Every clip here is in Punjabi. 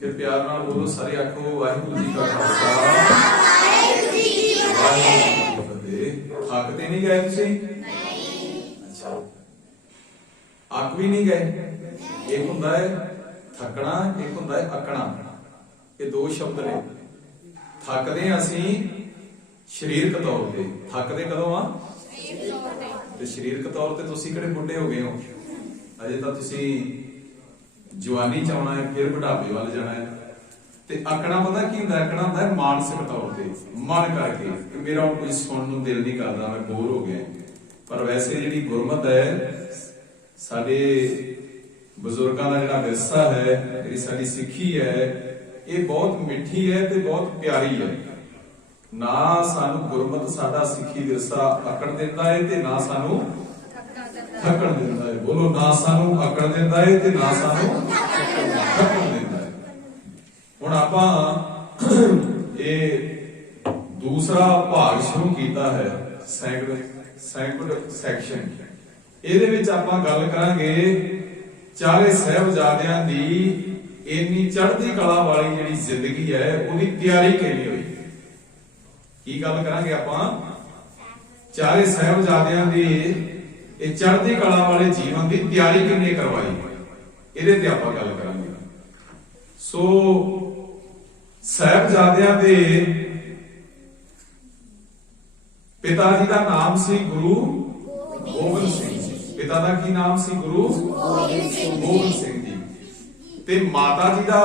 फिर प्यार नाल बोलो सारे, आखो वाहिगुरू जी का खालसा वाहिगुरू जी की फतेह। थक ते नहीं गए तुसीं? अच्छा, अक भी नहीं गए। एक हुंदा है थकना, एक हुंदा है अकना। ये दो शब्द ने। थकदे असीं शरीरक तौर ते, थकदे कदों आ? ते शरीरक तौर ते तुसीं किहड़े बुढ़े हो गए हो, अजे तां तुसीं जवानी च आउणा है, फिर बुढ़ापे वाल जाना है। ते अकना पता की हुंदा? अकना हुंदा है मानसिक तौर ते, मन करके कि मेरा हुण कुछ सुणन नूं दिल नहीं करदा, मैं बोर हो गया। पर वैसे जिहड़ी गुरमत है, साडे बजुर्गां दा जिहड़ा विरसा है, जिहड़ी साडी सिੱਖੀ है, ये बहुत मिठी है ते बहुत प्यारी है। ना सानू गुरमत साडा सिੱਖੀ विरसा अकड़ दिंदा है ते ना सानू थकण दिंदा है। बोलो, ना सानू अकड़ दिंदा है ते ना सानू थकण दिंदा है। हुण आपां ये दूसरा भाग शुरू कीता है, सैकंड सैक्शन। ਇਹਦੇ ਵਿੱਚ ਆਪਾਂ ਗੱਲ ਕਰਾਂਗੇ ਚਾਰੇ ਸਾਹਿਬਜ਼ਾਦਿਆਂ ਦੀ ਇੰਨੀ ਚੜ੍ਹਦੀ ਕਲਾ ਵਾਲੀ ਜਿਹੜੀ ਜ਼ਿੰਦਗੀ ਹੈ, ਉਹਦੀ ਤਿਆਰੀ ਕਿਵੇਂ ਹੋਈ। ਕੀ ਗੱਲ ਕਰਾਂਗੇ ਆਪਾਂ? ਚਾਰੇ ਸਾਹਿਬਜ਼ਾਦਿਆਂ ਦੀ ਇਹ ਚੜ੍ਹਦੀ ਕਲਾ ਵਾਲੇ ਜੀਵਨ ਦੀ ਤਿਆਰੀ ਕਿੰਨੇ ਕਰਵਾਈ, ਇਹਦੇ ਤੇ ਆਪਾਂ ਗੱਲ ਕਰਾਂਗੇ। ਸੋ ਸਾਹਿਬਜ਼ਾਦਿਆਂ ਦੇ ਪਿਤਾ ਜੀ ਦਾ ਨਾਮ ਸੀ ਗੁਰੂ ਗੋਬਿੰਦ ਸਿੰਘ। पिता का की नाम सी? गुरु गोबिंद सिंह जी। ते माता जी दा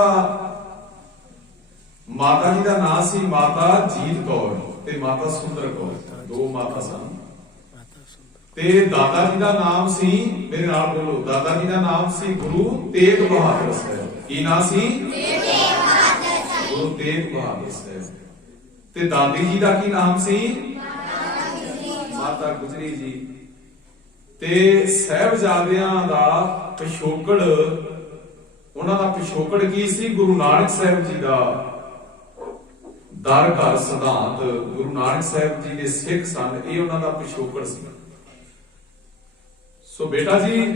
नाम सी माता जीत कौर ते माता सुंदर कौर, दो माता सन। ते दादा जी दा नाम सी, मेरे नाल बोलो, दादा जी दा नाम सी गुरु तेग बहादुर साहब। की नाम सी? गुरु तेग बहादुर साहब। ते दादी जी दा की नाम सी? माता गुजरी जी। ਤੇ ਸਾਹਿਬਜ਼ਾਦਿਆਂ ਦਾ ਪਿਛੋਕੜ, ਉਹਨਾਂ ਦਾ ਪਿਛੋਕੜ ਕੀ ਸੀ? ਗੁਰੂ ਨਾਨਕ ਸਾਹਿਬ ਜੀ ਦਾ ਦਰ ਘਰ ਸਿਧਾਂਤ, ਗੁਰੂ ਨਾਨਕ ਸਾਹਿਬ ਜੀ ਦੇ ਸਿੱਖ ਸਨ, ਇਹ ਉਹਨਾਂ ਦਾ ਪਿਛੋਕੜ ਸੀ। ਸੋ ਬੇਟਾ ਜੀ,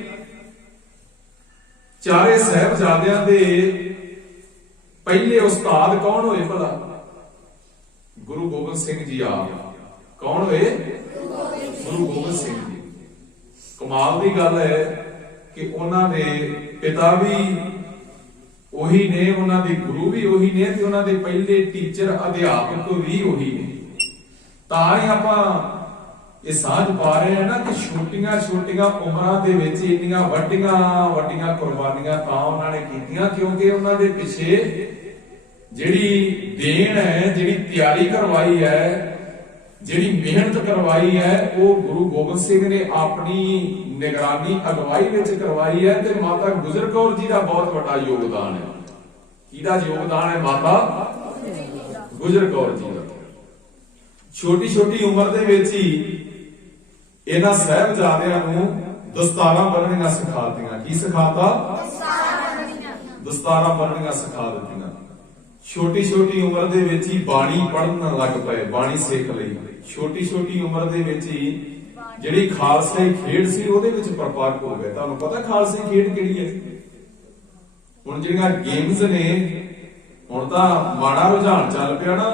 ਚਾਰੇ ਸਾਹਿਬਜ਼ਾਦਿਆਂ ਦੇ ਪਹਿਲੇ ਉਸਤਾਦ ਕੌਣ ਹੋਏ ਭਲਾ? ਗੁਰੂ ਗੋਬਿੰਦ ਸਿੰਘ ਜੀ ਆਪ। ਕੌਣ ਹੋਏ? ਗੁਰੂ ਗੋਬਿੰਦ ਸਿੰਘ ਜੀ। ਕਮਾਲ ਦੀ ਗੱਲ ਹੈ ਕਿ ਉਹਨਾਂ ਦੇ ਪਿਤਾ ਵੀ ਉਹੀ ਨੇ, ਉਹਨਾਂ ਦੇ ਗੁਰੂ ਵੀ ਉਹੀ ਨੇ, ਤੇ ਉਹਨਾਂ ਦੇ ਪਹਿਲੇ ਟੀਚਰ ਅਧਿਆਪਕ ਵੀ ਉਹੀ ਨੇ। ਤਾਂ ਹੀ ਆਪਾਂ ਇਹ ਸਾਂਝ ਪਾ ਰਹੇ ਹਾਂ ਨਾ ਕਿ ਛੋਟੀਆਂ ਛੋਟੀਆਂ ਉਮਰਾਂ ਦੇ ਵਿੱਚ ਇੰਨੀਆਂ ਵੱਡੀਆਂ ਕੁਰਬਾਨੀਆਂ ਤਾਂ ਉਹਨਾਂ ਨੇ ਕੀਤੀਆਂ, ਕਿਉਂਕਿ ਉਹਨਾਂ ਦੇ ਪਿੱਛੇ ਜਿਹੜੀ ਦੇਣ ਹੈ, ਜਿਹੜੀ ਤਿਆਰੀ ਕਰਵਾਈ ਹੈ, ਜਿਹੜੀ ਮਿਹਨਤ ਕਰਵਾਈ ਹੈ, ਉਹ ਗੁਰੂ ਗੋਬਿੰਦ ਸਿੰਘ ਨੇ ਆਪਣੀ ਨਿਗਰਾਨੀ ਅਗਵਾਈ ਵਿੱਚ ਕਰਵਾਈ ਹੈ। ਤੇ ਮਾਤਾ ਗੁਜਰ ਕੌਰ ਜੀ ਦਾ ਬਹੁਤ ਵੱਡਾ ਯੋਗਦਾਨ ਹੈ। ਕਿਹਦਾ ਯੋਗਦਾਨ ਹੈ? ਮਾਤਾ ਗੁਜਰ ਕੌਰ ਜੀ ਦਾ। ਛੋਟੀ ਛੋਟੀ ਉਮਰ ਦੇ ਵਿੱਚ ਹੀ ਇਹਨਾਂ ਸਾਹਿਬਜ਼ਾਦਿਆਂ ਨੂੰ ਦਸਤਾਰਾਂ ਬੰਨ੍ਹਣੀਆਂ ਸਿਖਾ ਦਿੱਤੀਆਂ। ਕੀ ਸਿਖਾਤਾ? ਦਸਤਾਰਾਂ ਬੰਨ੍ਹਣੀਆਂ ਸਿਖਾ ਦਿੱਤੀਆਂ। ਛੋਟੀ ਛੋਟੀ ਉਮਰ ਦੇ ਵਿੱਚ ਹੀ ਬਾਣੀ ਪੜ੍ਹਨ ਲੱਗ ਪਏ, ਬਾਣੀ ਸਿੱਖ ਲਈ। ਛੋਟੀ ਛੋਟੀ ਉਮਰ ਦੇ ਵਿੱਚ ਹੀ ਜਿਹੜੀ ਖਾਲਸਾਈ ਖੇਡ ਸੀ ਉਹਦੇ ਵਿੱਚ ਪ੍ਰਪਾਕ ਹੋ ਗਏ। ਤੁਹਾਨੂੰ ਪਤਾ ਖਾਲਸਾਈ ਖੇਡ ਕਿਹੜੀ ਹੈ? ਹੁਣ ਜਿਹੜੀਆਂ ਗੇਮਸ ਨੇ, ਹੁਣ ਤਾਂ ਮਾੜਾ ਰੁਝਾਨ ਚੱਲ ਪਿਆ ਨਾ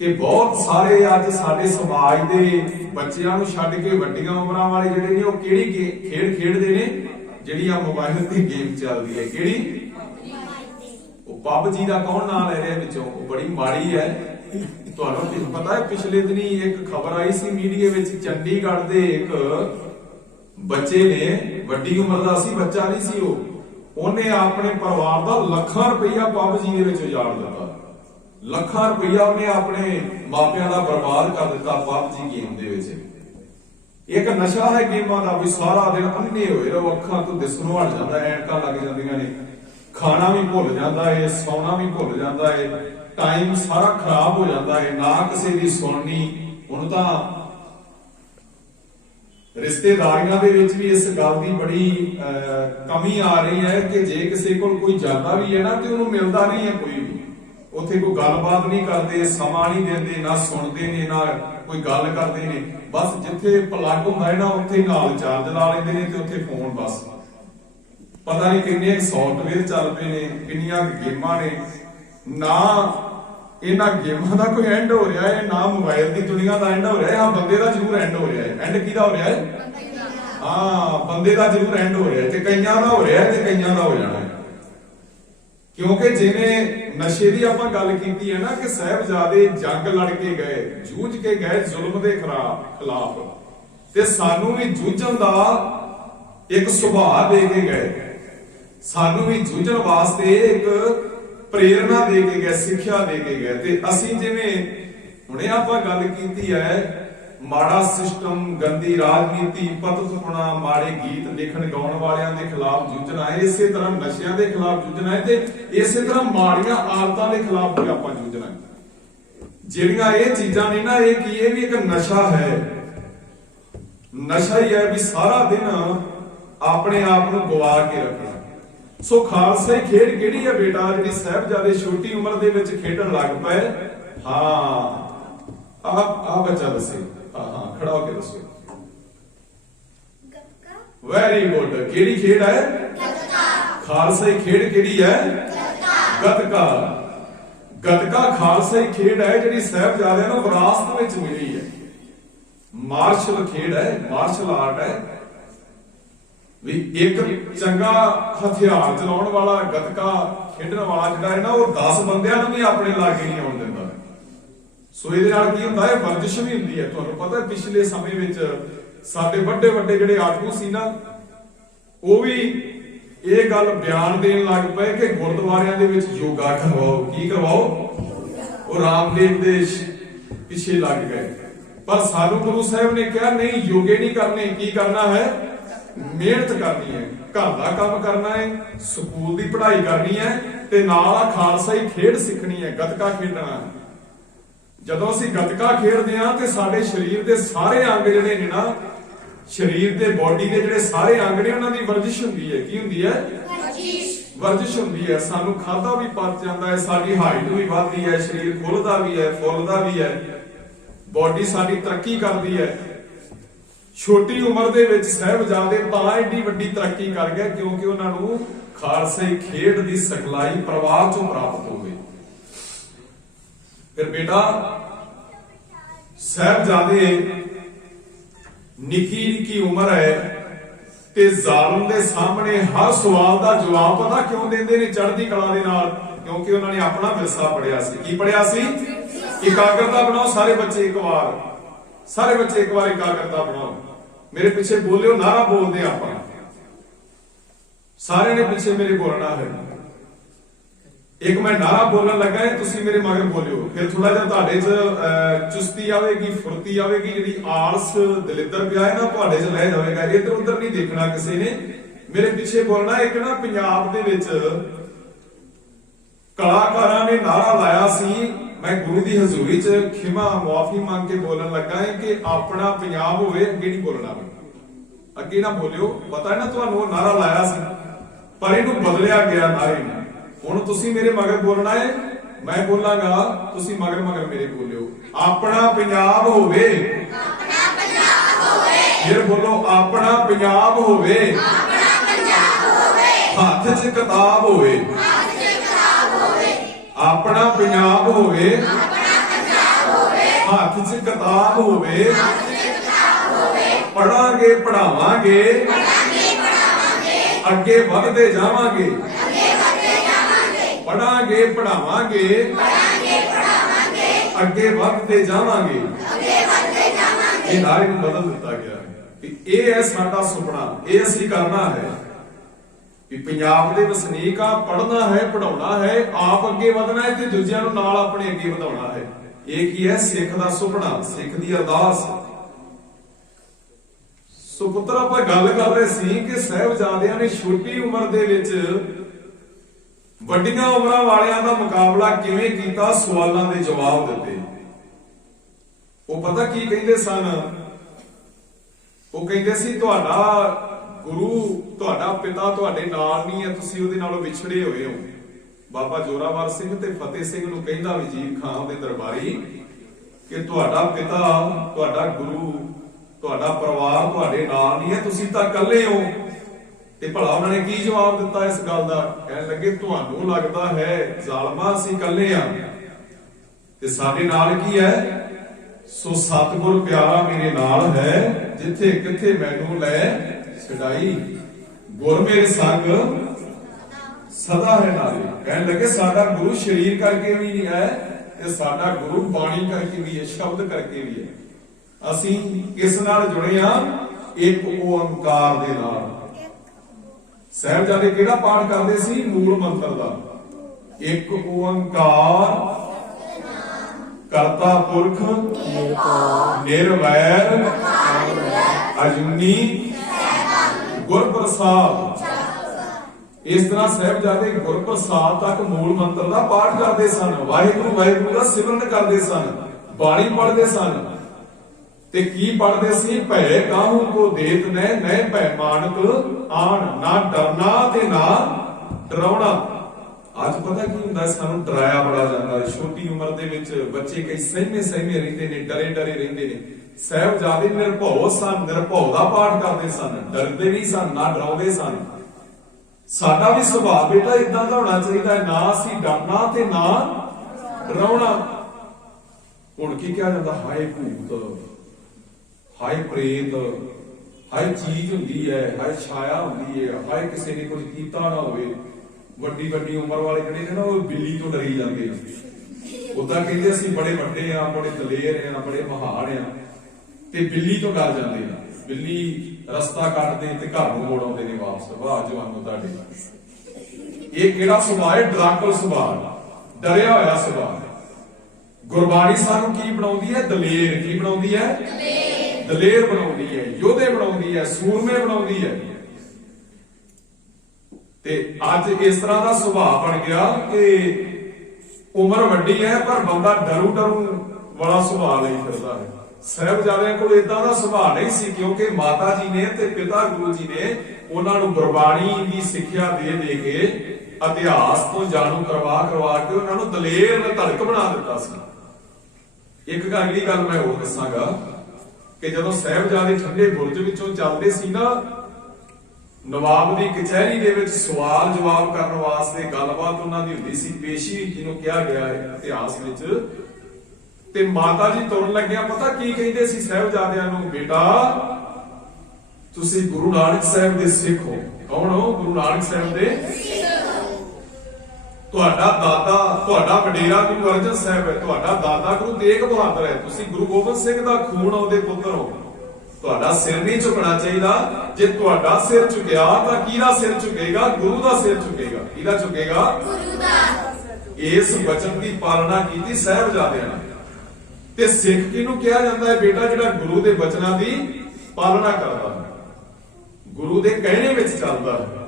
ਕਿ ਬਹੁਤ ਸਾਰੇ ਅੱਜ ਸਾਡੇ ਸਮਾਜ ਦੇ ਬੱਚਿਆਂ ਨੂੰ ਛੱਡ ਕੇ ਵੱਡੀਆਂ ਉਮਰਾਂ ਵਾਲੇ ਜਿਹੜੇ ਨੇ, ਉਹ ਕਿਹੜੀ ਖੇਡ ਖੇਡਦੇ ਨੇ? ਜਿਹੜੀ ਆ ਮੋਬਾਈਲ ਤੇ ਗੇਮ ਚੱਲਦੀ ਹੈ। ਕਿਹੜੀ? ਉਹ ਪਬਜੀ ਦਾ ਕੌਣ ਨਾਂ ਲੈ ਰਿਹਾ ਵਿੱਚੋਂ? ਉਹ ਬੜੀ ਮਾੜੀ ਹੈ। ਤੁਹਾਨੂੰ ਪਤਾ ਹੈ, ਪਿਛਲੇ ਦਿਨੀ ਇੱਕ ਖਬਰ ਆਈ ਸੀ ਮੀਡੀਆ ਵਿੱਚ, ਚੰਡੀਗੜ੍ਹ ਦੇ ਇੱਕ ਬੱਚੇ ਨੇ, ਵੱਡੀ ਉਮਰ ਦਾ ਸੀ ਬੱਚਾ ਨਹੀਂ ਸੀ ਉਹਨੇ ਆਪਣੇ ਪਰਿਵਾਰ ਦਾ ਲੱਖਾਂ ਰੁਪਈਆ ਪਬਜੀ ਦੇ ਵਿੱਚ ਉਜਾੜ ਦਿੱਤਾ। ਲੱਖਾਂ ਰੁਪਈਆ ਉਹਨੇ ਆਪਣੇ ਮਾਪਿਆਂ ਦਾ ਬਰਬਾਦ ਕਰ ਦਿੱਤਾ ਪਬਜੀ ਗੇਮ ਦੇ ਵਿੱਚ। ਇੱਕ ਨਸ਼ਾ ਹੈ ਗੇਮਾਂ ਦਾ ਵੀ, ਸਾਰਾ ਦਿਨ ਅੰਨੇ ਹੋਏ ਰਹੋ, ਅੱਖਾਂ ਤੋਂ ਦਿਸਣੋਂ ਹਟ ਜਾਂਦਾ, ਐਨਕਾਂ ਲੱਗ ਜਾਂਦੀਆਂ ਨੇ, ਖਾਣਾ ਵੀ ਭੁੱਲ ਜਾਂਦਾ ਹੈ, ਸੌਣਾ ਵੀ ਭੁੱਲ ਜਾਂਦਾ ਹੈ, ਟਾਈਮ ਸਾਰਾ ਖਰਾਬ ਹੋ ਜਾਂਦਾ ਹੈ, ਨਾ ਕਿਸੇ ਦੀ ਸੁਣਨੀ। ਹੁਣ ਤਾਂ ਰਿਸ਼ਤੇਦਾਰੀਆਂ ਦੇ ਵਿੱਚ ਵੀ ਇਸ ਗੱਲ ਦੀ ਬੜੀ ਕਮੀ ਆ ਰਹੀ ਹੈ ਕਿ ਜੇ ਕਿਸੇ ਕੋਲ ਕੋਈ ਜਾਂਦਾ ਵੀ ਹੈ ਨਾ ਤੇ ਉਹਨੂੰ ਮਿਲਦਾ ਨਹੀਂ ਹੈ ਕੋਈ ਵੀ। ਉੱਥੇ ਕੋਈ ਗੱਲਬਾਤ ਨਹੀਂ ਕਰਦੇ, ਸਮਾਂ ਨਹੀਂ ਦਿੰਦੇ, ਨਾ ਸੁਣਦੇ ਨੇ, ਨਾ ਕੋਈ ਗੱਲ ਕਰਦੇ ਨੇ। ਬਸ ਜਿੱਥੇ ਪਲੱਗ ਹੁੰਦਾ ਹੈ ਨਾ, ਉੱਥੇ ਨਾਲ ਚਾਰਜ ਲਾ ਲੈਂਦੇ ਨੇ ਤੇ ਉੱਥੇ ਫੋਨ। ਬਸ पता नहीं किन्ने सॉफ्टवेयर चल पे ने, किन्नियां गेमां ने, ना इन्हां गेमां दा कोई एंड हो रहा है, ना मोबाइल की दुनिया का एंड हो रहा है। हाँ बंदे का जरूर एंड हो रहा है। एंड किहदा हो रहा है? हाँ बंदे का जरूर एंड हो रहा है, ते कईयां दा हो रहा है, ते कईयां दा हो जाना है। क्योंकि जिन्हें नशे की आपां गल कीती है ना कि साहिबजादे जंग लड़ के गए, जूझ के गए जुल्म के खिलाफ, ते सानू भी जूझण दा एक सुभाव दे के गए, सानू भी जूझण वास्ते एक प्रेरणा दे के गए, सिक्ख्या दे के गए। ते असीं जिवें हुणे आपां गल कीती है माड़ा सिस्टम, गंदी राजनीति, पततपुणा, माड़े गीत लिखण गाउण वालियां दे खिलाफ जूझना है, इसे तरह नशियां दे खिलाफ जूझना है, ते इसे तरह माड़ियां आदतां दे खिलाफ भी आपां जूझना है। ਜਿਹੜੀਆਂ ਇਹ ਚੀਜ਼ਾਂ ਨੇ ਨਾ, ਇਹ ਵੀ ਇੱਕ ਨਸ਼ਾ ਹੈ। ਨਸ਼ਾ ਹੀ ਹੈ ਵੀ ਸਾਰਾ ਦਿਨ ਆਪਣੇ ਆਪ ਨੂੰ ਗਵਾ ਕੇ ਰੱਖਣਾ। ਸੋ ਖਾਲਸਾ ਖੇਡ ਕਿਹੜੀ ਹੈ ਬੇਟਾ, ਜਿਹੜੀ ਸਾਹਿਬਜ਼ਾਦੇ ਛੋਟੀ ਉਮਰ ਦੇ ਵਿੱਚ ਖੇਡਣ ਲੱਗ ਪਏ? ਹਾਂ ਆ ਬੱਚਾ ਦੱਸੇ, ਹਾਂ ਖੜਾ ਹੋ ਕੇ ਦੱਸੋ। Very good. ਕਿਹੜੀ ਖੇਡ ਹੈ? ਗੱਤਕਾ। ਖਾਲਸਾ ਖੇਡ ਕਿਹੜੀ ਹੈ? ਗੱਤਕਾ। ਗੱਤਕਾ ਖਾਲਸਾ ਖੇਡ ਹੈ ਜਿਹੜੀ ਸਾਹਿਬਜ਼ਾਦਿਆਂ ਨੂੰ ਵਿਰਾਸਤ ਵਿੱਚ ਮਿਲੀ ਹੈ। ਮਾਰਸ਼ਲ ਖੇਡ ਹੈ, ਮਾਰਸ਼ਲ ਆਰਟ ਹੈ ਵੀ ਇੱਕ ਚੰਗਾ ਹਥਿਆਰ ਚਲਾਉਣ ਵਾਲਾ, ਗੱਤਕਾ ਖੇਡਣ ਵਾਲਾ ਜਿਹੜਾ ਹੈ ਨਾ, ਉਹ 10 ਬੰਦਿਆਂ ਨੂੰ ਵੀ ਆਪਣੇ ਲਾਗੇ ਨਹੀਂ ਆਉਣ ਦਿੰਦਾ। ਸੋ ਇਹਦੇ ਨਾਲ ਕੀ ਹੁੰਦਾ ਹੈ? ਵਰਜਿਸ਼ ਵੀ ਹੁੰਦੀ ਹੈ। ਤੁਹਾਨੂੰ ਪਤਾ ਪਿਛਲੇ ਸਮੇਂ ਵਿੱਚ ਸਾਡੇ ਵੱਡੇ ਵੱਡੇ ਜਿਹੜੇ ਆਗੂ ਸੀ ਨਾ, ਉਹ ਵੀ ਇਹ ਗੱਲ ਬਿਆਨ ਦੇਣ ਲੱਗ ਪਏ ਕਿ ਗੁਰਦੁਆਰਿਆਂ ਦੇ ਵਿੱਚ ਯੋਗਾ ਕਰਵਾਓ। ਕੀ ਕਰਵਾਓ? ਉਹ ਰਾਮਦੇਵ ਦੇ ਪਿੱਛੇ ਲੱਗ ਗਏ। ਪਰ ਸਾਨੂੰ ਗੁਰੂ ਸਾਹਿਬ ਨੇ ਕਿਹਾ ਨਹੀਂ, ਯੋਗੇ ਨਹੀਂ ਕਰਨੇ। ਕੀ ਕਰਨਾ ਹੈ? ਮਿਹਨਤ ਕਰਨੀ ਹੈ, ਘਰ ਦਾ ਕੰਮ ਕਰਨਾ ਹੈ, ਸਕੂਲ ਦੀ ਪੜ੍ਹਾਈ ਕਰਨੀ ਹੈ, ਤੇ ਨਾਲ ਆ ਖਾਲਸਾਈ ਖੇਡ ਸਿੱਖਣੀ ਹੈ, ਗੱਤਕਾ ਖੇਡਣਾ। ਜਦੋਂ ਅਸੀਂ ਗੱਤਕਾ ਖੇਡਦੇ ਹਾਂ ਤੇ ਸਾਡੇ ਸਰੀਰ ਦੇ ਸਾਰੇ ਅੰਗ ਜਿਹੜੇ ਨੇ ਨਾ, ਸਰੀਰ ਦੇ ਬੋਡੀ ਦੇ ਜਿਹੜੇ ਸਾਰੇ ਅੰਗ ਨੇ, ਉਹਨਾਂ ਦੀ ਵਰਜਿਸ਼ ਹੁੰਦੀ ਹੈ। ਕੀ ਹੁੰਦੀ ਹੈ? ਵਰਜਿਸ਼ ਹੁੰਦੀ ਹੈ। ਸਾਨੂੰ ਖਾਧਾ ਵੀ ਪਚ ਜਾਂਦਾ ਹੈ, ਸਾਡੀ ਹਾਈਟ ਵੀ ਵੱਧਦੀ ਹੈ, ਸਰੀਰ ਖੁੱਲਦਾ ਵੀ ਹੈ, ਫੁੱਲਦਾ ਵੀ ਹੈ, ਬੋਡੀ ਸਾਡੀ ਤਰੱਕੀ ਕਰਦੀ ਹੈ। ਛੋਟੀ ਉਮਰ ਦੇ ਵਿੱਚ ਸਾਹਿਬਜ਼ਾਦੇ ਤਾਂ ਏਡੀ ਵੱਡੀ ਤਰੱਕੀ ਕਰ ਗਏ ਕਿਉਂਕਿ ਉਹਨਾਂ ਨੂੰ ਖਾਲਸਾਈ ਖੇਡ ਦੀ ਸਿਖਲਾਈ ਪਰਿਵਾਰ ਚੋਂ ਪ੍ਰਾਪਤ ਹੋ ਗਈ। ਫਿਰ ਬੇਟਾ ਸਾਹਿਬਜ਼ਾਦੇ ਨਿੱਕੀ ਨਿੱਕੀ ਉਮਰ ਹੈ ਤੇ ਜ਼ਾਲਮ ਦੇ ਸਾਹਮਣੇ ਹਰ ਸਵਾਲ ਦਾ ਜਵਾਬ ਪਤਾ ਕਿਉਂ ਦਿੰਦੇ ਨੇ? ਚੜ੍ਹਦੀ ਕਲਾ ਦੇ ਨਾਲ, ਕਿਉਂਕਿ ਉਹਨਾਂ ਨੇ ਆਪਣਾ ਵਿਰਸਾ ਪੜਿਆ ਸੀ। ਕੀ ਪੜਿਆ ਸੀ? ਇਕਾਗਰਤਾ ਬਣਾਓ ਸਾਰੇ ਬੱਚੇ ਇੱਕ ਵਾਰ, ਸਾਰੇ ਬੱਚੇ ਇੱਕ ਵਾਰ ਇਕਾਗਰਤਾ ਬਣਾਓ। ਮੇਰੇ ਪਿੱਛੇ ਬੋਲਿਓ, ਨਾਰਾ ਬੋਲਦੇ ਆਪਾਂ ਸਾਰਿਆਂ ਨੇ ਪਿੱਛੇ ਮੇਰੇ ਬੋਲਣਾ ਹੈ। ਇੱਕ ਮੈਂ ਨਾਰਾ ਬੋਲਣ ਲੱਗਾ ਹੈ, ਤੁਸੀਂ ਮੇਰੇ ਮਗਰ ਬੋਲਿਓ। ਫਿਰ ਥੋੜਾ ਜਿਹਾ ਤੁਹਾਡੇ 'ਚ ਚੁਸਤੀ ਆਵੇਗੀ, ਫੁਰਤੀ ਆਵੇਗੀ, ਜਿਹੜੀ ਆਲਸ ਦਲਿੱਦਰ ਪਿਆ ਹੈ ਨਾ ਤੁਹਾਡੇ 'ਚ ਰਹਿ ਜਾਵੇਗਾ। ਇੱਧਰ ਉੱਧਰ ਨਹੀਂ ਦੇਖਣਾ ਕਿਸੇ ਨੇ, ਮੇਰੇ ਪਿੱਛੇ ਬੋਲਣਾ। ਇੱਕ ਨਾ ਪੰਜਾਬ ਦੇ ਵਿੱਚ ਕਲਾਕਾਰਾਂ ਨੇ ਨਾਰਾ ਲਾਇਆ ਸੀ, ਮੈਂ ਗੁਰੂ ਦੀ ਹਜ਼ੂਰੀ 'ਚ ਖਿਮਾ ਮੁਆਫੀ ਮੰਗ ਕੇ ਬੋਲਣ ਲੱਗਾ ਹੈ ਕਿ ਆਪਣਾ ਪੰਜਾਬ ਹੋਵੇ, ਅੱਗੇ ਨਹੀਂ ਬੋਲਣਾ। ਅੱਗੇ ਨਾ ਬੋਲਿਓ, ਪਤਾ ਹੈ ਨਾ ਤੁਹਾਨੂੰ ਉਹ ਨਾਰਾ ਲਾਇਆ ਸੀ, ਪਰ ਇਹਨੂੰ ਬਦਲਿਆ ਗਿਆ ਨਾਰੇ ਨੂੰ। ਹੁਣ ਤੁਸੀਂ ਮੇਰੇ ਮਗਰ ਬੋਲਣਾ ਹੈ, ਮੈਂ ਬੋਲਾਂਗਾ, ਤੁਸੀਂ ਮਗਰ ਮਗਰ ਮੇਰੇ ਬੋਲਿਓ। ਆਪਣਾ ਪੰਜਾਬ ਹੋਵੇ, ਆਪਣਾ ਪੰਜਾਬ ਹੋਵੇ। ਫਿਰ ਬੋਲੋ, ਆਪਣਾ ਪੰਜਾਬ ਹੋਵੇ, ਆਪਣਾ ਪੰਜਾਬ ਹੋਵੇ। ਹੱਥ 'ਚ ਕਿਤਾਬ ਹੋਵੇ, ਹੱਥ 'ਚ ਕਿਤਾਬ ਹੋਵੇ। ਆਪਣਾ ਪੰਜਾਬ ਹੋਵੇ, ਆਪਣਾ ਪੰਜਾਬ ਹੋਵੇ। ਹੱਥ 'ਚ ਕਿਤਾਬ ਹੋਵੇ, ਹੱਥ 'ਚ ਕਿਤਾਬ ਹੋਵੇ। ਪੜਾਂਗੇ ਪੜਾਵਾਂਗੇ, ਪੜਾਂਗੇ ਪੜਾਵਾਂਗੇ। ਅੱਗੇ ਵਧਦੇ ਜਾਵਾਂਗੇ, ਪੜਾਂਗੇ ਪੜਾਵਾਂਗੇ, ਪੜਾਂਗੇ ਪੜਾਵਾਂਗੇ। ਅੱਗੇ ਵਧਦੇ ਜਾਵਾਂਗੇ, ਅੱਗੇ ਵਧਦੇ ਜਾਵਾਂਗੇ। ਇਹ ਨਾਰੇ ਨੂੰ ਬਦਲ ਦਿੱਤਾ ਗਿਆ ਕਿ ਇਹ ਹੈ ਸਾਡਾ ਸੁਪਨਾ, ਇਹ ਅਸੀਂ ਕਰਨਾ ਹੈ ਕਿ ਪੰਜਾਬ ਦੇ ਵਸਨੀਕ ਆ, ਪੜ੍ਹਨਾ ਹੈ, ਪੜਾਉਣਾ ਹੈ, ਆਪ ਅੱਗੇ ਵਧਣਾ ਹੈ ਤੇ ਦੂਜਿਆਂ ਨੂੰ ਨਾਲ ਆਪਣੇ ਅੱਗੇ ਵਧਾਉਣਾ ਹੈ। ਇਹ ਕੀ ਹੈ? ਸਿੱਖ ਦਾ ਸੁਪਨਾ, ਸਿੱਖ ਦੀ ਅਰਦਾਸ। ਸੋ ਪੁੱਤਰ, ਆਪਾਂ ਗੱਲ ਕਰ ਰਹੇ ਸੀ ਕਿ ਸਾਹਿਬਜ਼ਾਦਿਆਂ ਨੇ ਛੋਟੀ ਉਮਰ ਦੇ ਵਿੱਚ ਵੱਡੀਆਂ ਉਮਰਾਂ ਵਾਲਿਆਂ ਦਾ ਮੁਕਾਬਲਾ ਕਿਵੇਂ ਕੀਤਾ? ਸਵਾਲਾਂ ਦੇ ਜਵਾਬ ਦਿੱਤੇ। ਉਹ ਪਤਾ ਕੀ ਕਹਿੰਦੇ ਸਨ? ਉਹ ਕਹਿੰਦੇ ਸੀ ਤੁਹਾਡਾ ਗੁਰੂ, ਤੁਹਾਡਾ ਪਿਤਾ ਤੁਹਾਡੇ ਨਾਲ ਨਹੀਂ ਹੈ, ਤੁਸੀਂ ਉਹਦੇ ਨਾਲੋਂ ਵਿਛੜੇ ਹੋਏ ਹੋ। ਬਾਬਾ ਜੋਰਾਵਰ ਸਿੰਘ ਤੇ ਫਤਿਹ ਸਿੰਘ ਨੂੰ ਕਹਿੰਦਾ ਵਜ਼ੀਰ ਖਾਨ ਦੇ ਦਰਬਾਰੀ ਕਿ ਤੁਹਾਡਾ ਪਿਤਾ, ਤੁਹਾਡਾ ਗੁਰੂ, ਤੁਹਾਡਾ ਪਰਿਵਾਰ ਤੁਹਾਡੇ ਨਾਲ ਨਹੀਂ ਹੈ, ਤੁਸੀਂ ਤਾਂ ਇਕੱਲੇ ਹੋ। ਤੇ ਭਲਾ ਉਹਨਾਂ ਨੇ ਕੀ ਜਵਾਬ ਦਿੱਤਾ ਇਸ ਗੱਲ ਦਾ? ਕਹਿਣ ਲੱਗੇ ਤੁਹਾਨੂੰ ਲੱਗਦਾ ਹੈ ਜ਼ਾਲਮਾ ਅਸੀਂ ਇਕੱਲੇ ਆ ਤੇ ਸਾਡੇ ਨਾਲ ਕੀ ਹੈ? ਸੋ ਸਤਿਗੁਰ ਪਿਆਰਾ ਮੇਰੇ ਨਾਲ ਹੈ, ਜਿੱਥੇ ਕਿੱਥੇ ਮੈਨੂੰ ਲੈ ਛਡਾਈ। ਗੁਰ ਮੇਰੇ ਸੰਗ ਸਦਾ ਹੈ ਨਾਲੇ। ਕਹਿਣ ਲੱਗੇ ਸਾਡਾ ਗੁਰੂ ਸਰੀਰ ਕਰਕੇ ਵੀ ਨਹੀਂ ਹੈ ਤੇ ਸਾਡਾ ਗੁਰੂ ਬਾਣੀ ਕਰਕੇ ਵੀ ਹੈ, ਸ਼ਬਦ ਕਰਕੇ ਵੀ ਹੈ। ਅਸੀਂ ਕਿਸ ਨਾਲ ਜੁੜੇ ਆ? ਇੱਕ ਓੰਕਾਰ ਦੇ ਨਾਲ। ਸਾਹਿਬਜ਼ਾਦੇ ਕਿਹੜਾ ਪਾਠ ਕਰਦੇ ਸੀ? ਮੂਲ ਮੰਤਰ ਦਾ, ਇੱਕ ਓੰਕਾਰ ਕਰਤਾ ਪੁਰਖ ਨਿਰਵੈਰ ਅਜੂਨੀ ਗੁਰ ਪ੍ਰਸਾਦ। ਇਸ ਤਰ੍ਹਾਂ ਸਾਹਿਬਜ਼ਾਦੇ ਗੁਰ ਪ੍ਰਸਾਦ ਤੱਕ ਮੂਲ ਮੰਤਰ ਦਾ ਪਾਠ ਕਰਦੇ ਸਨ, ਵਾਹਿਗੁਰੂ ਵਾਹਿਗੁਰੂ ਦਾ ਸਿਮਰਨ ਕਰਦੇ ਸਨ, ਬਾਣੀ ਪੜ੍ਹਦੇ ਸਨ। ਤੇ ਕੀ ਪੜ੍ਹਦੇ ਸੀ? ਭੈ ਕਾਹੂ ਕੋ ਦੇਤ ਨੈ, ਨੈ ਭੈ ਮਾਨਕ ਆਣ, ਨਾ ਡਰਨਾ ਤੇ ਨਾ ਡਰਾਉਣਾ। ਅੱਜ ਪਤਾ ਕੀ ਹੁੰਦਾ, ਸਾਨੂੰ ਡਰਾਇਆ ਬੜਾ ਜਾਂਦਾ ਹੈ। ਛੋਟੀ ਉਮਰ ਦੇ ਵਿੱਚ ਬੱਚੇ ਕਈ ਸਹਿਮੇ ਰਹਿੰਦੇ ਨੇ, ਡਰੇ ਰਹਿੰਦੇ ਨੇ। ਸਾਹਿਬਜ਼ਾਦੇ ਨਿਰਭਉ ਸਨ, ਨਿਰਭਉ ਦਾ ਪਾਠ ਕਰਦੇ ਸਨ, ਡਰਦੇ ਨਹੀਂ ਸਨ, ਨਾ ਡਰਾਉਂਦੇ ਸਨ। ਸਾਡਾ ਵੀ ਸੁਭਾਅ ਬੇਟਾ ਇਦਾਂ ਦਾ ਹੋਣਾ ਚਾਹੀਦਾ ਹੈ, ਨਾ ਅਸੀਂ ਡਰਨਾ ਤੇ ਨਾ ਡਰਾਉਣਾ। ਹੁਣ ਕੀ ਕਿਹਾ ਜਾਂਦਾ? ਹਾਏ ਭੂਤ, ਹਾਏ ਪ੍ਰੇਤ, ਹਾਏ ਚੀਜ਼ ਹੁੰਦੀ ਹੈ, ਹਾਏ ਛਾਇਆ ਹੁੰਦੀ ਹੈ, ਹਾਏ ਕਿਸੇ ਨੇ ਕੁਝ ਕੀਤਾ ਨਾ ਹੋਵੇ। ਵੱਡੀ ਉਮਰ ਵਾਲੇ ਜਿਹੜੇ ਨੇ ਨਾ, ਉਹ ਬਿੱਲੀ ਤੋਂ ਡਰੀ ਜਾਂਦੇ ਨੇ। ਉਦਾਂ ਕਹਿੰਦੇ ਅਸੀਂ ਬੜੇ ਵੱਡੇ ਆ, ਬੜੇ ਦਲੇਰ ਆ, ਬੜੇ ਮਹਾਨ ਆ, ਤੇ ਬਿੱਲੀ ਤੋਂ ਡਰ ਜਾਂਦੇ ਨੇ। ਬਿੱਲੀ ਰਸਤਾ ਕੱਟਦੇ ਤੇ ਘਰ ਨੂੰ ਮੋੜ ਆਉਂਦੇ ਨੇ ਵਾਪਸ। ਵਾਹ ਜਵਾਨੋ ਤੁਹਾਡੇ, ਇਹ ਕਿਹੜਾ ਸੁਭਾਅ ਹੈ? ਡਰਾਕਲ ਸੁਭਾਅ, ਡਰਿਆ ਹੋਇਆ ਸੁਭਾਅ। ਗੁਰਬਾਣੀ ਸਾਨੂੰ ਕੀ ਬਣਾਉਂਦੀ ਹੈ? ਦਲੇਰ। ਕੀ ਬਣਾਉਂਦੀ ਹੈ? ਦਲੇਰ ਬਣਾਉਂਦੀ ਹੈ, ਯੋਧੇ ਬਣਾਉਂਦੀ ਹੈ, ਸੂਰਮੇ ਬਣਾਉਂਦੀ ਹੈ। ਤੇ ਅੱਜ ਇਸ ਤਰ੍ਹਾਂ ਦਾ ਸੁਭਾਅ ਬਣ ਗਿਆ ਕਿ ਉਮਰ ਵੱਡੀ ਹੈ ਪਰ ਬੰਦਾ ਡਰੂ ਵਾਲਾ ਸੁਭਾਅ ਲਈ ਫਿਰਦਾ ਹੈ। ਸਾਹਿਬਜ਼ਾਦਿਆਂ ਕੋਲ ਇਦਾਂ ਦਾ ਸੁਭਾਅ ਨਹੀਂ ਸੀ, ਕਿਉਂਕਿ ਮਾਤਾ ਜੀ ਨੇ ਤੇ ਪਿਤਾ ਗੁਰੂ ਜੀ ਨੇ ਉਹਨਾਂ ਨੂੰ ਗੁਰਬਾਣੀ ਦੀ ਸਿੱਖਿਆ ਦੇ ਕੇ ਇਤਿਹਾਸ ਤੋਂ ਜਾਣੂ ਕਰਵਾ ਕੇ ਉਹਨਾਂ ਨੂੰ ਦਲੇਰ ਤੇ ਧੜਕ ਬਣਾ ਦਿੱਤਾ ਸੀ। ਇੱਕ ਅਗਲੀ ਗੱਲ ਮੈਂ ਹੋਰ ਦੱਸਾਂਗਾ ਕਿ ਜਦੋਂ ਸਾਹਿਬਜ਼ਾਦੇ ਠੰਡੇ ਬੁਰਜ ਵਿੱਚੋਂ ਚੱਲਦੇ ਸੀ ਨਾ, ਨਵਾਬ ਦੀ ਕਚਹਿਰੀ ਦੇ ਵਿੱਚ ਸਵਾਲ ਜਵਾਬ ਕਰਨ ਵਾਸਤੇ ਗੱਲਬਾਤ ਉਹਨਾਂ ਦੀ ਹੁੰਦੀ ਸੀ, ਪੇਸ਼ੀ ਜਿਹਨੂੰ ਕਿਹਾ ਗਿਆ ਹੈ ਇਤਿਹਾਸ ਵਿੱਚ। ਤੇ ਮਾਤਾ ਜੀ ਤੁਰਨ ਲੱਗਿਆ ਪਤਾ ਕੀ ਕਹਿੰਦੇ ਸੀ ਸਾਹਿਬਜ਼ਾਦਿਆਂ ਨੂੰ? ਬੇਟਾ ਤੁਸੀਂ ਗੁਰੂ ਨਾਨਕ ਸਾਹਿਬ ਦੇ ਸਿੱਖ ਹੋ। ਕੌਣ ਹੋ? ਗੁਰੂ ਨਾਨਕ ਸਾਹਿਬ ਦੇ। ਤੁਹਾਡਾ ਦਾਦਾ, ਤੁਹਾਡਾ ਵਡੇਰਾ ਗੁਰੂ ਅਰਜਨ ਸਾਹਿਬ ਹੈ, ਤੁਹਾਡਾ ਦਾਦਾ ਗੁਰੂ ਤੇਗ ਬਹਾਦਰ ਹੈ, ਤੁਸੀਂ ਗੁਰੂ ਗੋਬਿੰਦ ਸਿੰਘ ਦਾ ਖੂਨ ਉਹਦੇ ਪੁੱਤਰ ਹੋ। ਤੁਹਾਡਾ ਸਿਰ ਨਹੀਂ ਝੁਕਣਾ ਚਾਹੀਦਾ। ਜੇ ਤੁਹਾਡਾ ਸਿਰ ਝੁਕਿਆ ਤਾਂ ਕਿਹਦਾ ਸਿਰ ਝੁਕੇਗਾ? ਗੁਰੂ ਦਾ ਸਿਰ ਝੁਕੇਗਾ। ਕਿਹਦਾ ਝੁਕੇਗਾ? ਗੁਰੂ ਦਾ। ਇਸ ਵਚਨ ਦੀ ਪਾਲਣਾ ਕੀਤੀ ਸਾਹਿਬਜ਼ਾਦਿਆਂ ਨੇ। ਤੇ ਸਿੱਖ ਕਿਹਨੂੰ ਕਿਹਾ ਜਾਂਦਾ ਹੈ? ਬੇਟਾ ਜਿਹੜਾ ਗੁਰੂ ਦੇ ਵਚਨਾਂ ਦੀ ਪਾਲਣਾ ਕਰਦਾ ਹੈ, ਗੁਰੂ ਦੇ ਕਹਿਣੇ ਵਿੱਚ ਚੱਲਦਾ ਹੈ।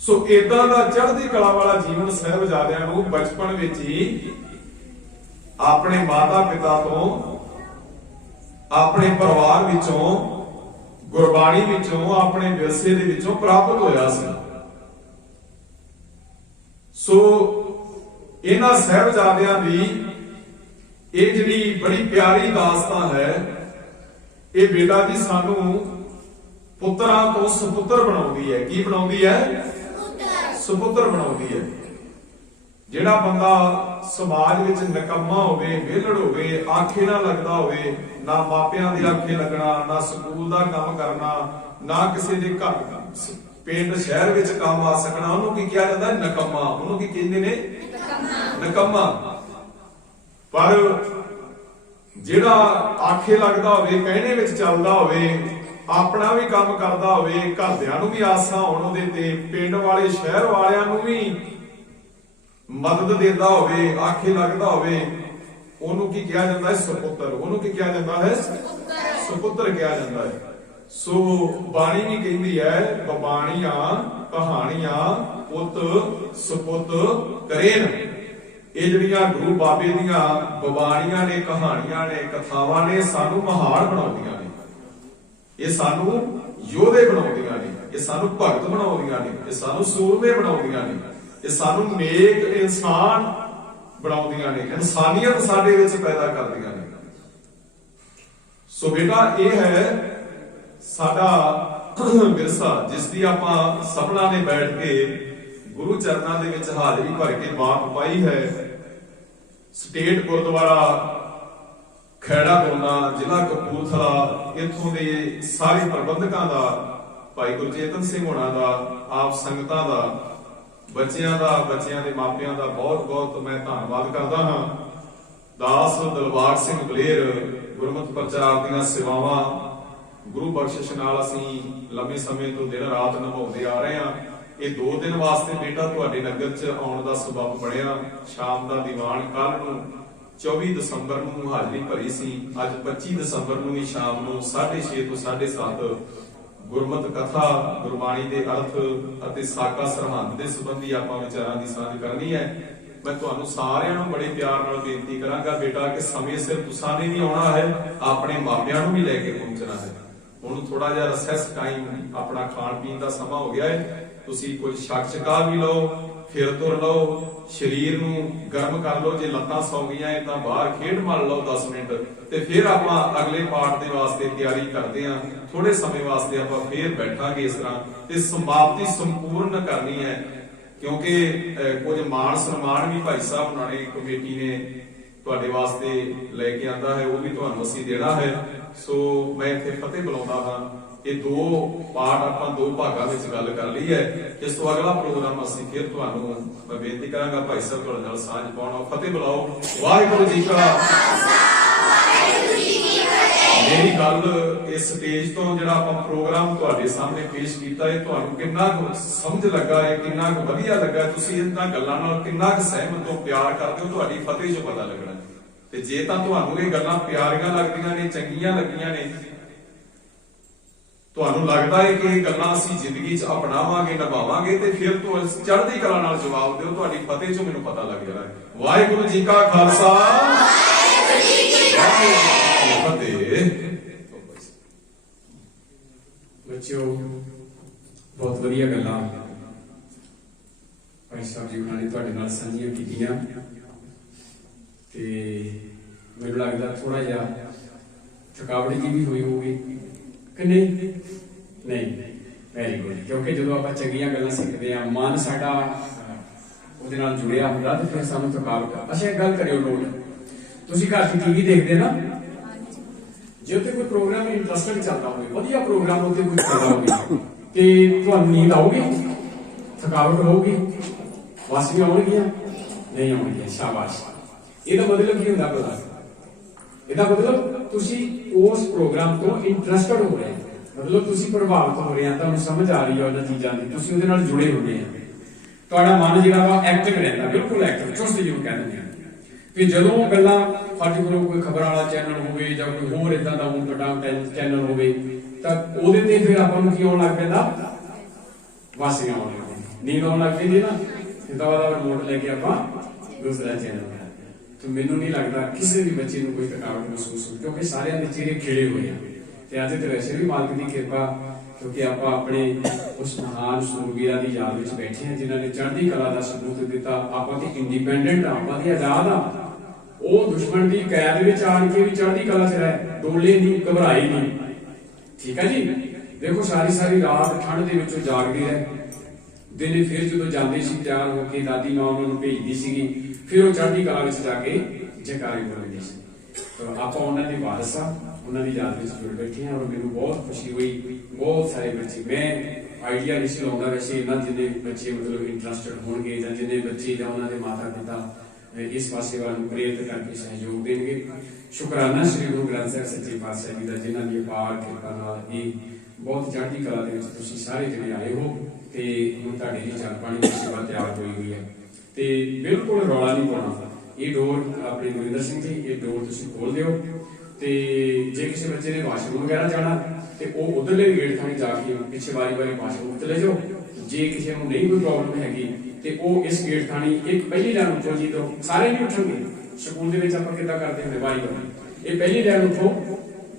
ਸੋ ਇਦਾਂ ਦਾ ਚੜ੍ਹਦੀ ਕਲਾ ਵਾਲਾ ਜੀਵਨ ਸਾਹਿਬਜ਼ਾਦਿਆਂ ਨੂੰ ਬਚਪਨ ਵਿੱਚ ਹੀ ਆਪਣੇ ਮਾਤਾ ਪਿਤਾ ਤੋਂ, ਆਪਣੇ ਪਰਿਵਾਰ ਵਿੱਚੋਂ, ਗੁਰਬਾਣੀ ਵਿੱਚੋਂ, ਆਪਣੇ ਵਿਰਸੇ ਦੇ ਵਿੱਚੋਂ ਪ੍ਰਾਪਤ ਹੋਇਆ ਸੀ। ਸੋ ਇਹਨਾਂ ਸਾਹਿਬਜ਼ਾਦਿਆਂ ਦੀ ਇਹ ਜਿਹੜੀ ਬੜੀ ਪਿਆਰੀ ਦਾਸਤਾਨ ਹੈ, ਇਹ ਬੇਟਾ ਜੀ ਸਾਨੂੰ ਪੁੱਤਰਾਂ ਤੋਂ ਸੁਪੁੱਤਰ ਬਣਾਉਂਦੀ ਹੈ। ਕੀ ਬਣਾਉਂਦੀ ਹੈ? ਸੁਪੁੱਤਰ ਬਣਾਉਂਦੀ ਹੈ। ਜਿਹੜਾ ਬੰਦਾ ਸਮਾਜ ਵਿੱਚ ਨਿਕੰਮਾ ਹੋਵੇ, ਵਿਹਲੜ ਹੋਵੇ, ਆਖੇ ਨਾ ਲੱਗਦਾ ਹੋਵੇ, ਨਾ ਮਾਪਿਆਂ ਦੇ ਆਖੇ ਲੱਗਣਾ, ਨਾ ਸਕੂਲ ਦਾ ਕੰਮ ਕਰਨਾ, ਨਾ ਕਿਸੇ ਦੇ ਘਰ ਪਿੰਡ ਸ਼ਹਿਰ ਵਿੱਚ ਕੰਮ ਆ ਸਕਣਾ, ਉਹਨੂੰ ਕੀ ਕਿਹਾ ਜਾਂਦਾ? ਨਿਕੰਮਾ। ਉਹਨੂੰ ਕੀ ਕਹਿੰਦੇ ਨੇ? ਨਿਕੰਮਾ। ਪਰ ਜਿਹੜਾ ਆਖੇ ਲੱਗਦਾ ਹੋਵੇ, ਕਹਿਣੇ ਵਿੱਚ ਚੱਲਦਾ ਹੋਵੇ, ਆਪਣਾ ਵੀ ਕੰਮ ਕਰਦਾ ਹੋਵੇ, ਘਰਦਿਆਂ ਨੂੰ ਵੀ ਆਸਾਂ ਹੋਣ ਉਹਦੇ ਤੇ, ਪਿੰਡ ਵਾਲੇ ਸ਼ਹਿਰ ਵਾਲਿਆਂ ਨੂੰ ਵੀ ਮਦਦ ਦਿੰਦਾ ਹੋਵੇ, ਆਖੇ ਲੱਗਦਾ ਹੋਵੇ, ਉਹਨੂੰ ਕੀ ਕਿਹਾ ਜਾਂਦਾ ਹੈ? ਸੁਪੁੱਤਰ। ਉਹਨੂੰ ਕੀ ਕਿਹਾ ਜਾਂਦਾ ਹੈ? ਸੁਪੁੱਤਰ ਕਿਹਾ ਜਾਂਦਾ ਹੈ। ਸੋ ਬਾਣੀ ਵੀ ਕਹਿੰਦੀ ਹੈ, ਬਬਾਣੀਆਂ ਕਹਾਣੀਆਂ ਪੁੱਤ ਸੁਪੁੱਤ ਕਰੇਨ। ਇਹ ਜਿਹੜੀਆਂ ਗੁਰੂ ਬਾਬੇ ਦੀਆਂ ਬਬਾਣੀਆਂ ਨੇ, ਕਹਾਣੀਆਂ ਨੇ, ਕਥਾਵਾਂ ਨੇ, ਸਾਨੂੰ ਮਹਾਨ ਬਣਾਉਂਦੀਆਂ ਨੇ। ਇਹ ਸਾਨੂੰ ਯੋਧੇ ਬਣਾਉਂਦੀਆਂ ਨੇ, ਇਹ ਸਾਨੂੰ ਭਗਤ ਬਣਾਉਂਦੀਆਂ ਨੇ, ਇਹ ਸਾਨੂੰ ਸੂਰਮੇ ਬਣਾਉਂਦੀਆਂ ਨੇ, ਇਹ ਸਾਨੂੰ ਨੇਕ ਇਨਸਾਨ ਬਣਾਉਂਦੀਆਂ ਨੇ, ਇਨਸਾਨੀਅਤ ਸਾਡੇ ਵਿੱਚ ਪੈਦਾ ਕਰਦੀਆਂ ਨੇ। ਸੋ ਬੇਟਾ ਇਹ ਹੈ ਸਾਡਾ ਵਿਰਸਾ ਜਿਸ ਦੀ ਆਪਾਂ ਸਭਨਾਂ ਨੇ ਬੈਠ ਕੇ ਗੁਰੂ ਚਰਨਾਂ ਦੇ ਵਿੱਚ ਹਾਜ਼ਰੀ ਭਰ ਕੇ ਬਾਤ ਪਾਈ ਹੈ। ਸਟੇਟ ਗੁਰਦੁਆਰਾ ਖੈੜਾ ਬੋਨਾ, ਜ਼ਿਲ੍ਹਾ ਕਪੂਰਥਲਾ, ਇੱਥੋਂ ਦੇ ਸਾਰੇ ਪ੍ਰਬੰਧਕਾਂ ਦਾ, ਭਾਈ ਗੁਰਚੇਤਨ ਸਿੰਘ ਹੋਣਾ ਦਾ, ਆਪ ਸੰਗਤਾਂ ਦਾ, ਬੱਚਿਆਂ ਦਾ, ਬੱਚਿਆਂ ਦੇ ਮਾਪਿਆਂ ਦਾ ਬਹੁਤ ਬਹੁਤ ਮੈਂ ਧੰਨਵਾਦ ਕਰਦਾ ਹਾਂ। ਦਾਸ ਦਿਲਬਾਗ ਸਿੰਘ ਬਲੇਰ, ਗੁਰਮਤਿ ਪ੍ਰਚਾਰ ਦੀਆਂ ਸੇਵਾਵਾਂ ਗੁਰੂ ਬਖਸ਼ਿਸ਼ ਨਾਲ ਅਸੀਂ ਲੰਮੇ ਸਮੇਂ ਤੋਂ ਦਿਨ ਰਾਤ ਨਿਭਾਉਂਦੇ ਆ ਰਹੇ ਹਾਂ। ਇਹ 2 ਦਿਨ ਵਾਸਤੇ ਬੇਟਾ ਤੁਹਾਡੇ ਨਗਰ 'ਚ ਆਉਣ ਦਾ ਸਬਬ ਬਣਿਆ। ਸ਼ਾਮ ਦਾ ਦੀਵਾਨ ਕੱਲ ਨੂੰ 24 ਦਸੰਬਰ ਨੂੰ ਹਾਜ਼ਰੀ ਭਰੀ ਸੀ। ਅੱਜ 25 ਦਸੰਬਰ ਨੂੰ ਵੀ ਸ਼ਾਮ ਨੂੰ 6:30 ਤੋਂ 7:30 ਗੁਰਮਤਿ ਕਥਾ, ਗੁਰਬਾਣੀ ਦੇ ਅਰਥ ਅਤੇ ਸਾਕਾ ਸਰਹੰਦ ਦੇ ਸੰਬੰਧੀ ਆਪਾਂ ਵਿਚਾਰਾਂ ਦੀ ਸਾਂਝ ਕਰਨੀ ਹੈ। ਮੈਂ ਤੁਹਾਨੂੰ ਸਾਰਿਆਂ ਨੂੰ ਬੜੇ ਪਿਆਰ ਨਾਲ ਬੇਨਤੀ ਕਰਾਂਗਾ ਬੇਟਾ ਕਿ ਸਮੇਂ ਸਿਰ ਤੁਸਾਂ ਨੇ ਵੀ ਆਉਣਾ ਹੈ, ਆਪਣੇ ਮਾਪਿਆਂ ਨੂੰ ਵੀ ਲੈ ਕੇ ਪਹੁੰਚਣਾ ਹੈ। ਹੁਣ ਥੋੜਾ ਜਿਹਾ ਰਸੈਸ ਟਾਈਮ, ਆਪਣਾ ਖਾਣ ਪੀਣ ਦਾ ਸਮਾਂ ਹੋ ਗਿਆ ਹੈ। ਤੁਸੀਂ ਕੁਝ ਛਕਾ ਵੀ ਲਓ, ਫਿਰ ਤੁਰ ਲਓ, ਸਰੀਰ ਨੂੰ ਗਰਮ ਕਰ ਲਓ। ਜੇ ਲੱਤਾਂ ਸੌਂ ਗਈਆਂ ਤਾਂ ਬਾਹਰ ਖੇਡ ਮੱਲ ਲਓ 10 ਮਿੰਟ, ਤੇ ਫਿਰ ਆਪਾਂ ਅਗਲੇ ਪਾਠ ਦੇ ਵਾਸਤੇ ਤਿਆਰੀ ਕਰਦੇ ਹਾਂ। ਥੋੜੇ ਸਮੇਂ ਵਾਸਤੇ ਆਪਾਂ ਫੇਰ ਬੈਠਾਂਗੇ ਇਸ ਤਰ੍ਹਾਂ, ਤੇ ਸਮਾਪਤੀ ਸੰਪੂਰਨ ਕਰਨੀ ਹੈ। ਕਿਉਂਕਿ ਕੁਝ ਮਾਣ ਸਨਮਾਨ ਵੀ ਭਾਈ ਸਾਹਿਬ ਉਹਨਾਂ ਨੇ ਕਮੇਟੀ ਨੇ ਤੁਹਾਡੇ ਵਾਸਤੇ ਲੈ ਕੇ ਆਂਦਾ ਹੈ, ਉਹ ਵੀ ਤੁਹਾਨੂੰ ਅਸੀਂ ਦੇਣਾ ਹੈ। ਸੋ ਮੈਂ ਇੱਥੇ ਫਤਿਹ ਬੁਲਾਉਂਦਾ ਹਾਂ। ਇਹ 2 ਪਾਠ ਆਪਾਂ 2 ਭਾਗਾਂ ਵਿੱਚ ਗੱਲ ਕਰ ਲਈ ਹੈ। ਇਸ ਤੋਂ ਅਗਲਾ ਪ੍ਰੋਗਰਾਮ ਅਸੀਂ ਫਿਰ ਤੁਹਾਨੂੰ ਮੈਂ ਬੇਨਤੀ ਕਰਾਂਗਾ ਭਾਈ ਸਾਹਿਬ ਤੁਹਾਡੇ ਨਾਲ ਸਾਂਝ ਪਾਉਣਾ। ਫਤਿਹ ਬੁਲਾਓ। ਵਾਹਿਗੁਰੂ ਜੀ ਕਾ ਮੇਰੀ ਗੱਲ ਇਸ ਸਟੇਜ ਤੋਂ ਜਿਹੜਾ ਆਪਾਂ ਪ੍ਰੋਗਰਾਮ ਤੁਹਾਡੇ ਸਾਹਮਣੇ ਪੇਸ਼ ਕੀਤਾ ਹੈ, ਤੁਹਾਨੂੰ ਕਿੰਨਾ ਕੁ ਸਮਝ ਲੱਗਾ ਹੈ, ਕਿੰਨਾ ਕੁ ਵਧੀਆ ਲੱਗਾ, ਤੁਸੀਂ ਇਹਨਾਂ ਗੱਲਾਂ ਨਾਲ ਕਿੰਨਾ ਕੁ ਸਹਿਮਤ ਹੋ, ਪਿਆਰ ਕਰਦੇ ਹੋ, ਤੁਹਾਡੀ ਫਤਿਹ 'ਚੋਂ ਪਤਾ ਲੱਗਣਾ। ਤੇ ਜੇ ਤਾਂ ਤੁਹਾਨੂੰ ਇਹ ਗੱਲਾਂ ਪਿਆਰੀਆਂ ਲੱਗਦੀਆਂ ਨੇ, ਚੰਗੀਆਂ ਲੱਗੀਆਂ ਨੇ, ਤੁਹਾਨੂੰ ਲੱਗਦਾ ਹੈ ਕਿ ਇਹ ਗੱਲਾਂ ਅਸੀਂ ਜ਼ਿੰਦਗੀ 'ਚ ਅਪਣਾਵਾਂਗੇ, ਨਿਭਾਵਾਂਗੇ, ਤੇ ਫਿਰ ਤੋਂ ਚੜ੍ਹਦੀ ਕਲਾ ਨਾਲ ਜਵਾਬ ਦਿਓ, ਤੁਹਾਡੀ ਫਤਿਹ 'ਚੋਂ ਮੈਨੂੰ ਪਤਾ ਲੱਗ ਜਾਣਾ। ਵਾਹਿਗੁਰੂ ਜੀ ਕਾ ਖਾਲਸਾ, ਵਾਹਿਗੁਰੂ ਜੀ ਕੀ ਫਤਿਹ। ਬੱਚਿਓ, ਬਹੁਤ ਵਧੀਆ ਗੱਲਾਂ ਭਾਈ ਸਾਹਿਬ ਜੀ ਉਹਨਾਂ ਨੇ ਤੁਹਾਡੇ ਨਾਲ ਸਾਂਝੀਆਂ ਕੀਤੀਆਂ, ਤੇ ਮੈਨੂੰ ਲੱਗਦਾ ਥੋੜਾ ਜਿਹਾ ਥਕਾਵਟ ਜੀ ਵੀ ਹੋਈ ਹੋਊਗੀ ਕਿ ਨਹੀਂ? Very good. ਕਿਉਂਕਿ ਜਦੋਂ ਆਪਾਂ ਚੰਗੀਆਂ ਗੱਲਾਂ ਸਿੱਖਦੇ ਹਾਂ, ਮਨ ਸਾਡਾ ਉਹਦੇ ਨਾਲ ਜੁੜਿਆ ਹੁੰਦਾ, ਤੇ ਫਿਰ ਸਾਨੂੰ ਥਕਾਵਟ। ਅੱਛਾ, ਇੱਕ ਗੱਲ ਕਰਿਓ ਨੋਟ, ਤੁਸੀਂ ਘਰ 'ਚ ਟੀਵੀ ਦੇਖਦੇ ਨਾ, ਜੇ ਉੱਥੇ ਕੋਈ ਪ੍ਰੋਗਰਾਮ ਇੰਟਰਸਟਿੰਗ ਚੱਲਦਾ ਹੋਵੇ, ਵਧੀਆ ਪ੍ਰੋਗਰਾਮ ਉੱਤੇ ਕੋਈ ਚੱਲਦਾ ਹੋਵੇ, ਤੇ ਤੁਹਾਨੂੰ ਨੀਂਦ ਆਊਗੀ, ਥਕਾਵਟ ਹੋਊਗੀ, ਵਾਸੀਆਂ ਆਉਣਗੀਆਂ? ਨਹੀਂ ਆਉਣਗੀਆਂ। ਸ਼ਾਬਾਸ਼। ਇਹਦਾ ਮਤਲਬ ਕੀ ਹੁੰਦਾ ਪਤਾ? ਇਹਦਾ ਮਤਲਬ ਤੁਸੀਂ ਉਸ ਪ੍ਰੋਗਰਾਮ ਤੋਂ ਇੰਟਰਸਟਡ ਹੋ ਰਹੇ, ਮਤਲਬ ਤੁਸੀਂ ਪ੍ਰਭਾਵਿਤ ਹੋ ਰਹੇ ਆ, ਤੁਹਾਨੂੰ ਸਮਝ ਆ ਰਹੀ ਹੈ ਉਹਨਾਂ ਚੀਜ਼ਾਂ ਦੀ, ਤੁਸੀਂ ਉਹਦੇ ਨਾਲ ਜੁੜੇ ਹੁੰਦੇ ਆ, ਤੁਹਾਡਾ ਮਨ ਜਿਹੜਾ ਵਾ ਐਕਟਿਵ ਰਹਿੰਦਾ, ਬਿਲਕੁਲ ਐਕਟਿਵ, ਚੁਸਤ ਜਿਹਨੂੰ ਕਹਿੰਦੇ ਆ। ਤੇ ਜਦੋਂ ਪਹਿਲਾਂ ਸਾਡੇ ਕੋਲ ਕੋਈ ਖਬਰ ਵਾਲਾ ਚੈਨਲ ਹੋਵੇ ਜਾਂ ਕੋਈ ਹੋਰ ਇਦਾਂ ਦਾ ਊਟ-ਪਟਾਂਗ ਚੈਨਲ ਹੋਵੇ, ਤਾਂ ਉਹਦੇ ਤੇ ਫਿਰ ਆਪਾਂ ਨੂੰ ਕੀ ਆਉਣ ਲੱਗ ਪੈਂਦਾ? ਵਾਸੀਆਂ ਆਉਣ ਲੱਗ ਪੈਂਦੀਆਂ, ਨੀਂਦ ਆਉਣ ਲੱਗ ਪੈਂਦੀ ਨਾ, ਸਿੱਧਾ ਉਹਦਾ ਰਿਮੋਟ ਲੈ ਕੇ ਆਪਾਂ ਦੂਸਰਾ ਚੈਨਲ। ਤੇ ਮੈਨੂੰ ਨਹੀਂ ਲੱਗਦਾ ਕਿਸੇ ਵੀ ਬੱਚੇ ਨੂੰ ਕੋਈ ਥਕਾਵਟ ਮਹਿਸੂਸ ਹੋ, ਕਿਉਂਕਿ ਸਾਰਿਆਂ ਦੇ ਚਿਹਰੇ ਖਿੜੇ ਹੋਏ ਆ। ਤੇ ਅੱਜ ਤੇ ਵੈਸੇ ਵੀ ਮਾਲਕ ਦੀ ਕਿਰਪਾ, ਕਿਉਂਕਿ ਆਪਾਂ ਆਪਣੇ ਉਸ ਮਹਾਨ ਸੂਰਬੀਰਾਂ ਦੀ ਯਾਦ ਵਿੱਚ ਬੈਠੇ ਹਾਂ ਜਿਨ੍ਹਾਂ ਨੇ ਚੜ੍ਹਦੀ ਕਲਾ ਦਾ ਸਬੂਤ ਦਿੱਤਾ। ਆਪਾਂ ਤੇ ਇੰਡੀਪੈਂਡੈਂਟ ਆ, ਆਪਾਂ ਤੇ ਆਜ਼ਾਦ ਆ। ਉਹ ਦੁਸ਼ਮਣ ਦੀ ਕੈਦ ਵਿੱਚ ਆਣ ਕੇ ਵੀ ਚੜ੍ਹਦੀ ਕਲਾ 'ਚ ਰਹੇ, ਡੋਲੇ ਨਹੀਂ, ਘਬਰਾਈ ਨਹੀਂ। ਠੀਕ ਹੈ ਜੀ। ਦੇਖੋ, ਸਾਰੀ ਰਾਤ ਠੰਡ ਦੇ ਵਿੱਚੋਂ ਜਾਗਦੇ ਰਹੇ, ਦਿਨੇ ਫਿਰ ਜਦੋਂ ਜਾਂਦੇ ਸੀ ਤਿਆਰ ਹੋ ਕੇ, ਦਾਦੀ ਮਾਂ ਉਹਨਾਂ ਨੂੰ ਭੇਜਦੀ ਸੀਗੀ, ਫਿਰ ਉਹ ਚੜ੍ਹਦੀ ਕਲਾ ਵਿੱਚ ਜਾ ਕੇ ਜੈਕਾਰੇ ਬੋਲਦੇ ਸੀ। ਤਾਂ ਆਪਾਂ ਉਹਨਾਂ ਦੇ ਵਾਰਸ ਆ, ਉਹਨਾਂ ਦੀ ਯਾਦ ਵਿੱਚ ਜੁੜ ਬੈਠੇ ਹਾਂ। ਔਰ ਮੈਨੂੰ ਬਹੁਤ ਖੁਸ਼ੀ ਹੋਈ, ਬਹੁਤ ਸਾਰੇ ਬੱਚੇ, ਮੈਂ ਆਈਡੀਆ ਨਹੀਂ ਸੀ ਲਾਉਂਦਾ ਵੈਸੇ ਇਹਨਾਂ ਜਿੰਨੇ ਬੱਚੇ ਮਤਲਬ ਇੰਟਰਸਟਡ ਹੋਣਗੇ, ਜਾਂ ਜਿੰਨੇ ਬੱਚੇ ਜਾਂ ਉਹਨਾਂ ਦੇ ਮਾਤਾ ਪਿਤਾ ਇਸ ਪਾਸੇ ਵੱਲ ਨੂੰ ਪ੍ਰੇਰਿਤ ਕਰਕੇ ਸਹਿਯੋਗ ਦੇਣਗੇ। ਸ਼ੁਕਰਾਨਾ ਸ੍ਰੀ ਗੁਰੂ ਗ੍ਰੰਥ ਸਾਹਿਬ ਸੱਚੇ ਪਾਤਸ਼ਾਹ ਜੀ ਦਾ, ਜਿਨ੍ਹਾਂ ਦੀ ਅਪਾਰ ਕਿਰਪਾ ਨਾਲ ਇਹ ਬਹੁਤ ਚੜ੍ਹਦੀ ਕਲਾ ਦੇ ਵਿੱਚ ਤੁਸੀਂ ਸਾਰੇ ਜਿਹੜੇ ਆਏ ਹੋ, ਤੇ ਹੁਣ ਤੁਹਾਡੇ ਲਈ ਜਲ ਪਾਣੀ ਦੀ ਸੇਵਾ ਤਿਆਰ ਹੋਈ ਹੈ। ਤੇ ਬਿਲਕੁਲ ਰੌਲਾ ਨਹੀਂ ਪਾਉਣਾ। ਇਹ ਡੋਰ ਆਪਣੇ ਗੁਰਿੰਦਰ ਸਿੰਘ ਜੀ, ਇਹ ਡੋਰ ਤੁਸੀਂ ਖੋਲ ਦਿਓ, ਤੇ ਜੇ ਕਿਸੇ ਬੱਚੇ ਨੇ ਵਾਸ਼ਰੂਮ ਵਗੈਰਾ ਜਾਣਾ ਤੇ ਉਹ ਉਧਰਲੇ ਗੇਟ ਥਾਣੀ ਜਾ ਕੇ ਪਿੱਛੇ ਵਾਰੀ ਵਾਸ਼ਰੂਮ ਚਲੇ ਜਾਓ। ਜੇ ਕਿਸੇ ਨੂੰ ਨਹੀਂ ਕੋਈ ਪ੍ਰੋਬਲਮ ਹੈਗੀ ਤੇ ਉਹ ਇਸ ਗੇਟ ਥਾਣੀ ਇੱਕ ਪਹਿਲੀ ਲਾਈਨ ਉੱਠੋ ਜੀ, ਤੋਂ ਸਾਰੇ ਨਹੀਂ ਉੱਠਣਗੇ। ਸਕੂਲ ਦੇ ਵਿੱਚ ਆਪਾਂ ਕਿੱਦਾਂ ਕਰਦੇ ਹੁੰਦੇ ਵਾਰੀ, ਇਹ ਪਹਿਲੀ ਲਾਈਨ ਉੱਠੋ,